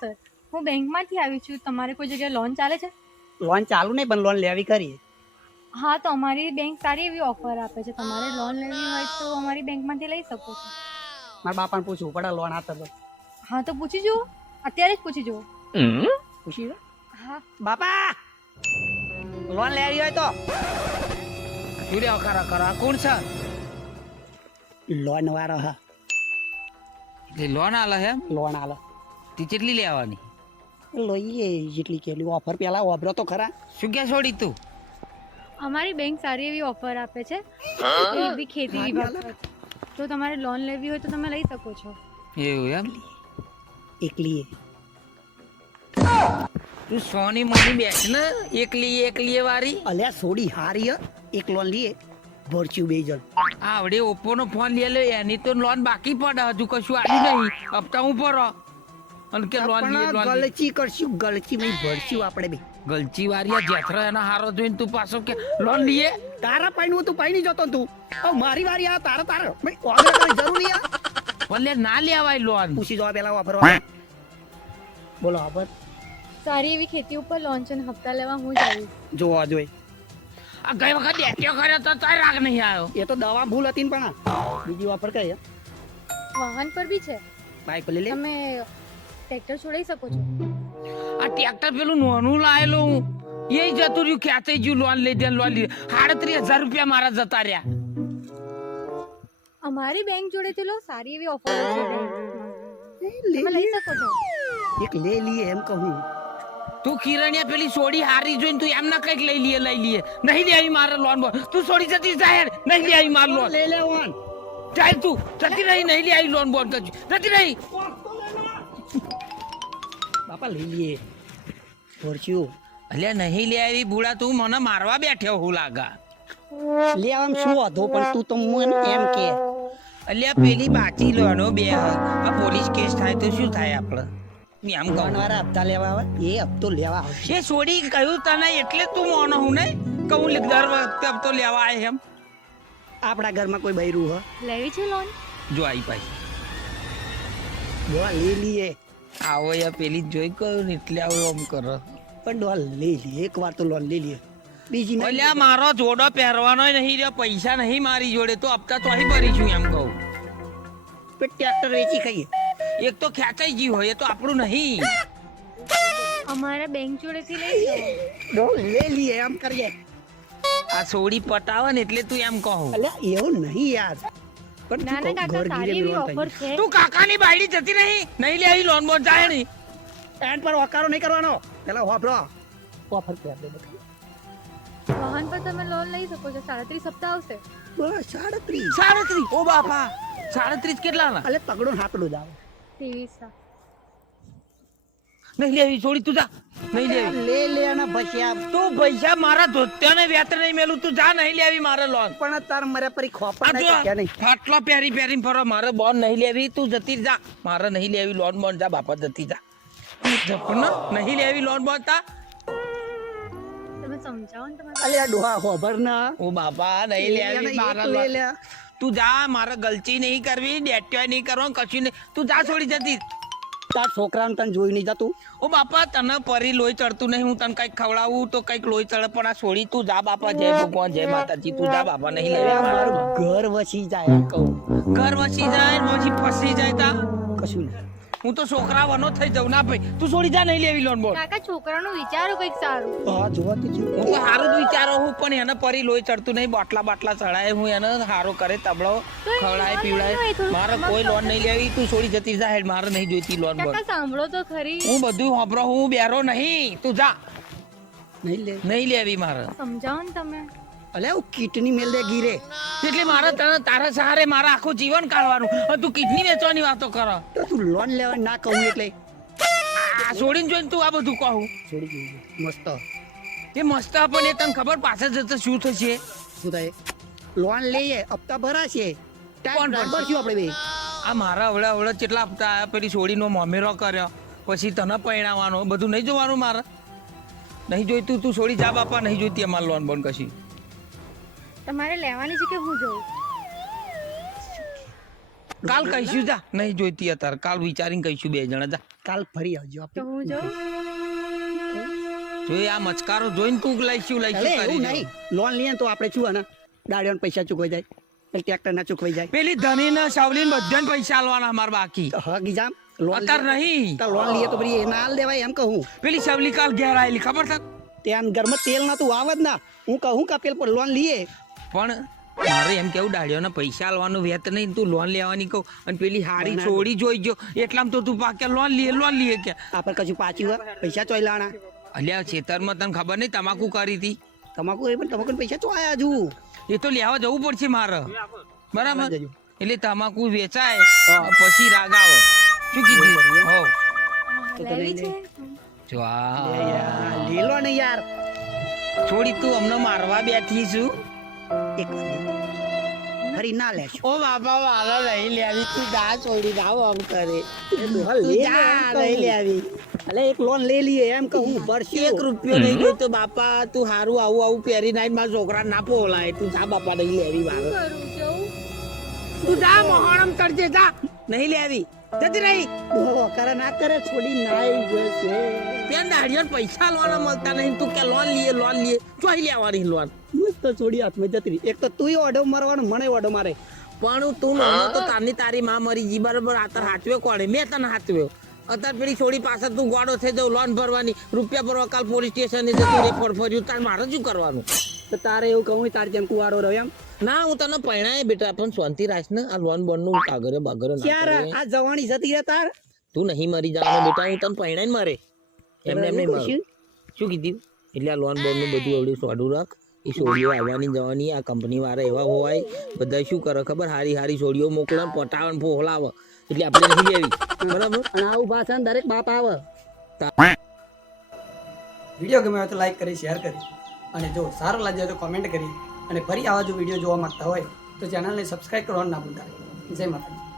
Sir, હું બેંકમાંથી આવી છું. તમારે કોઈ જગ્યાએ લોન ચાલે છે? લોન ચાલુ નહીં પણ લોન લેવી કરી. હા, તો અમારી બેંક સારી એવી ઓફર આપે છે. તમારે લોન લેવી હોય તો અમારી બેંકમાંથી લઈ શકો છો. મારા બાપાને પૂછવું પડે લોન આપે તો. હા, તો પૂછી જુઓ, અત્યારે જ પૂછી જુઓ. પૂછી લો. હા, બાપા લોન લેવી હોય તો યુરે ખરા ખરા કોણ છે લોન વાળો હા એટલે લોન આલે હે લોન આલો તી કેટલી લેવાની લઈએ જેટલી કેટલી ઓફર પેલા ઓફરો તો ખરા. શું કે છોડી તું અમારી બેંક સારી એવી ઓફર આપે છે. એ બી ખેતી વિભાગ પર. તો તમારે લોન લેવી હોય તો તમે લઈ શકો છો. એવું એમ એકલી તું સોની મોની બેઠ ને એકલી વારી અલ્યા સોડી હારી હે. એક લોન લઈએ ભરચ્યું બે જણ. આવડે ઓપ્પો નો ફોન લે લે એની તો લોન બાકી પડે હજુ કશું આવ્યું નહીં હપ્તા ઉપર અને કે લોન લે પણ લોન લે. ગલચી કરશું ગલચી નહીં ભરચ્યું આપણે બે. ગલચી વારિયા જેથરા એના હારો જોઈને તું પાછો કે લોન લીએ તારા પાઈનું તું પાઈ નહીં જતો તું. હવે મારી વારી આ તારા તારા ભાઈ ઓર્ડર કરવાની જરૂર નહીં આ. ભલે ના લેવાય લોન પૂછી જવા પેલા ઓફર બોલો ઓફર સારી એવી ખેતી ઉપર લોન છે ને હપ્તા લેવા હું જ આવીશ. જોવા જોઈએ. આ ગઈ વખત ડેટ્યો કર્યો તો તાર રાગ નહીં આવ્યો એ તો દવા ભૂલ હતી ને પણ બીજી ઓફર કઈ વાહન પર બી છે. બાઈક લઈ લે. તમે ટ્રેક્ટર છોડાઈ શકો છો. આ ટ્રેક્ટર પેલું નોનું લાયેલું એ જતું રહ્યું ખેંચાઈ ગયું લોન લઈ દે લોન લઈ 37,000 રૂપિયા મારા જતા રહ્યા અમારી બેંક જોડેથી લો, સારી એવી ઓફર છે. તમે લઈ શકો છો. એક લે લઈએ એમ કહું. તું કિરણિયા પેલી સોડી હારી જોઈને તું એમ ના કઈક લઈ લઈએ નહીં લે આવી મારે લોન તું સોડી જતી જાહેર નહીં લે આવી માર લોન લે લે ઓન ચાલ તું જતી રહી નહીં લે આવી લોન બોન કરજો જતી રહી બાપા લઈ લઈએ ભરચ્યું. અલ્યા નહીં લે આવી બુડા તું મને મારવા બેઠ્યો હું લાગા લે આમ શું હતો પણ તું તો મને એમ કે અલ્યા પેલી બાકી લોનો બે આ પોલીસ કેસ થાય તો શું થાય આપણે એમ લોન કહું વાળા હપ્તા લેવા આવે એ હપ્તો લેવા આવશે. એ સોડી કહ્યું તને એટલે તું મોનો હું નહીં કહું દર વખતે હપ્તો લેવા આવે એમ આપણા ઘરમાં કોઈ બૈરું હ લેવી છે લોન? જો આવી પાછી ડોલ લઈ લઈએ આવો યા પેલી જોઈ કહ્યું ને એટલે આવો આમ કરો પણ ડોલ લઈ લઈએ એક વાર તો લોન લઈ લઈએ બીજી નહીં. અલ્યા મારો જોડો પહેરવાનો નહીં રહ્યો પૈસા નહીં મારી જોડે તો હપ્તા તો અહીં ભરીશું એમ કહું પણ ટ્રેક્ટર વેચી ખાઈએ. એક તો ખેંચાઈ ગયું હોય એ તો આપણું નહીં અમારા બેંક જોડેથી લઈ જાઓ. ડોલ લઈ લઈએ એમ કરીએ. આ સોડી પટાવે ને એટલે તું એમ કહું અલ્યા એવું નહીં યાર પણ ના ના કાકા, સારી એવી ઓફર છે. તું કાકાની બાયડી જતી નહીં લે આવી લોન બોન જાય નહીં એન્ડ પર વકારો નહીં કરવાનો પેલા હોફરો ઓફર કરી દે બધું. વાહન પર તમે લોન લઈ શકો છો. 37 હપ્તા આવશે. બસ 37. 37 ઓ બાપા 37 કેટલા ના અલે પગડો હાથડું જ આવે. 23 નહીં લેવી છોડી તું જા નહીં લેવી લે લે અને ભસ્યા તું પૈસા મારા ધોત્યાને વ્યાત નહીં મેલું તું જા નહીં લેવી મારે લોન પણ તાર મરે પરી ખોપા આ નહીં જો, કે નહીં. ફાટલો પહેરી ફરો મારે બોન નહીં લેવી તું જતી જા મારે નહીં લેવી લોન બોન જા બાપા જતી જા જપન નહીં લેવી લોન બોન તા તમે સમજાવો ને તમારે. અલ્યા ડોહા હોભર ના ઓ બાપા નહીં લેવી મારા લે લોન લે તું જા મારે ગલતી નહીં કરવી ડેટ્યો નહીં કરવાનું કશું નહીં તું જા છોડી જતી તાર છોકરાને તને જોઈ નહીં જતું. ઓ બાપા તને પરી લોહી ચડતું નહીં હું તને કઈક ખવડાવું તો કઈક લોહી ચડે પણ આ છોડી તું જા બાપા જય ભગવાન જય માતાજી તું જા બાપા નહીં લેવી આ મારું ઘર વસી જાય એમ કહું. ઘર વસી જાય પછી ફસી જાય તા કશું નહીં. હું તો છોકરા વનો થઈ જાઉં ના ભાઈ તું છોડી જા નહીં લેવી લોન બોલ કાકા, છોકરાનું વિચારો કંઈક સારું. હા જોવા તો છે. હું તો સારું જ વિચારો હું પણ એને પરી લોહી ચડતું નહીં બાટલા ચડાય હું એને સારો કરે તબળો ખવડાય પીવડાય મારે કોઈ લોન નહીં લેવી તું છોડી જતી જા હેડ મારે નહીં જોઈતી લોન બોલ કાકા, સાંભળો તો ખરી. હું બધું હોભરો હું બેરો નહીં તું જા નહીં લે નહીં લેવી મારે સમજાવો ને તમે. અલ્યા હું કિડની મેલ દે ગીરે એટલે મારે તને તારા સહારે મારા આખું જીવન કાઢવાનું અને તું કિડની વેચવાની વાતો કરો તો તું લોન લેવા ના કહું એટલે આ છોડીને જોઈને તું આ બધું કહું છોડી દીધું મસ્ત. એ મસ્ત પણ એ તને ખબર પાછળ જતા શું થશે શું થાય લોન લઈએ હપ્તા ભરાશે કોણ ભરશે? ભરશું આપણે બે. આ મારા અવળે કેટલા હપ્તા આયા પેલી છોડીનો મોમેરો કર્યો પછી તને પરણાવવાનો બધું નહીં જોવાનું મારે નહીં જોઈતું તું છોડી જા બાપા નહીં જોઈતી અમારે લોન બોન કશી તમારે લેવાની છે કે હું જોઉં? કાલ કહીશું જા નહીં જોઈતી અત્યારે કાલ વિચારીને કહીશું બે જણા જા કાલ ફરી આવજો તો હું જાઉં જોઈ આ મચકારો જોઈને તું લઈશું અરે એવું કરી નહીં લોન લઈએ ને તો આપણે શું આના દાડીઓના પૈસા ચૂકવાઈ જાય પેલી ટ્રેક્ટર ના ચૂકવાઈ જાય પેલી ધની ને સાવલી ને બધાને પૈસા આલવાના અમાર બાકી તો હા ગીજામ લોન અત્યારે નહીં તો લોન લઈએ તો પછી એ ના દેવાય એમ કહું પેલી સાવલી કાલ ઘેર આવેલી ખબર છે ત્યાં ઘરમાં તેલ ના તું આવત ના હું કહું કે પેલ પર લોન લઈએ પણ મારે એમ કેવું ડાળીઓના પૈસા આલવાનું વેત નહીં તું લોન લેવાની કહું અને પેલી હારી છોડી જોઈ જો એટલામાં તો તું પાકે લોન લઈએ કે આપણે કશું પાછી હોય પૈસા ચોઈ લાણા અલ્યા ખેતરમાં તને ખબર નહીં તમાકુ કરી હતી તમાકુ એ પણ તમાકુ પૈસા ચોયા હજુ એ તો લેવા જવું પડશે મારે બરાબર જજો. એટલે તમાકુ વેચાય પછી રાગ આવે શું કીધું હો લેવી છે જો આ લે લો ને યાર છોડી તું અમને મારવા બેઠી છું એક વાર ફરી ના લેશો ઓ બાપા મારા નહીં લેવી તું દા છોડી દાવ આમ કરે અલે એક લોન લઈ લઈએ એમ કહું ભરશે એક રૂપિયો નહીં જોઈતો બાપા તું હારું આવું પહેરી નાઈ મારા છોકરા ના પોલાય તું જા બાપા નહીં લેવી મારે કરું જાઉં તું જા મોહરમ કરજે જા નહીં લેવી જતી રહી કરે ના કરે છોડી નાઈ જશે ત્યાં દાડીઓ પૈસા લોના મળતા નહીં તું કે લોન લીએ ચોઈ લેવાની લોન મસ્ત છોડી હાથમાં જતી રહી એક તો તું ઓઢો મારવાનો મને ઓઢો મારે પણ તું નાનો તો તારી માં મરી જી બરાબર આ તાર હાચવ્યો કોણે મેં તને હાચવ્યો અત્યારે પેલી છોડી પાસે તું ગોડો થઈ જાવ લોન ભરવાની રૂપિયા ભરવા કાલ પોલીસ સ્ટેશને જતું રે ફરફર્યું તાર મારે શું કરવાનું તો તારે એવું કહું તાર જેમ કુવાડો રહ્યો એમ ના હું તને પૈણાય બેટા પણ શાંતિ રાખ ને આ લોન બોન નું કાગરે બાગરે ના ક્યારે કરે. આ જવાની જતી રહે તાર તું નહીં મરી જવાનો બેટા હું તને પૈણાય મારે એમને એમ નહીં મારે શું? શું કીધું એટલે આ લોન બોન નું બધું એવડું સોડું રાખ એ છોડીઓ આવવાની જવાની આ કંપની વાળા એવા હોય બધા શું કરે ખબર હારી છોડીઓ મોકલે પટાવે ફોલાવે એટલે આપણે નહીં લેવી બરાબર અને આવું ભાષણ દરેક બાપ આવે વિડીયો ગમ્યો હોય તો લાઈક કરી શેર કરી અને જો સારો લાગ્યો તો કોમેન્ટ કરી અને ફરી આવા જો વિડીયો જોવા માંગતા હોય તો ચેનલને સબસ્ક્રાઈબ કરવાનું ના ભૂલતા જય માતાજી.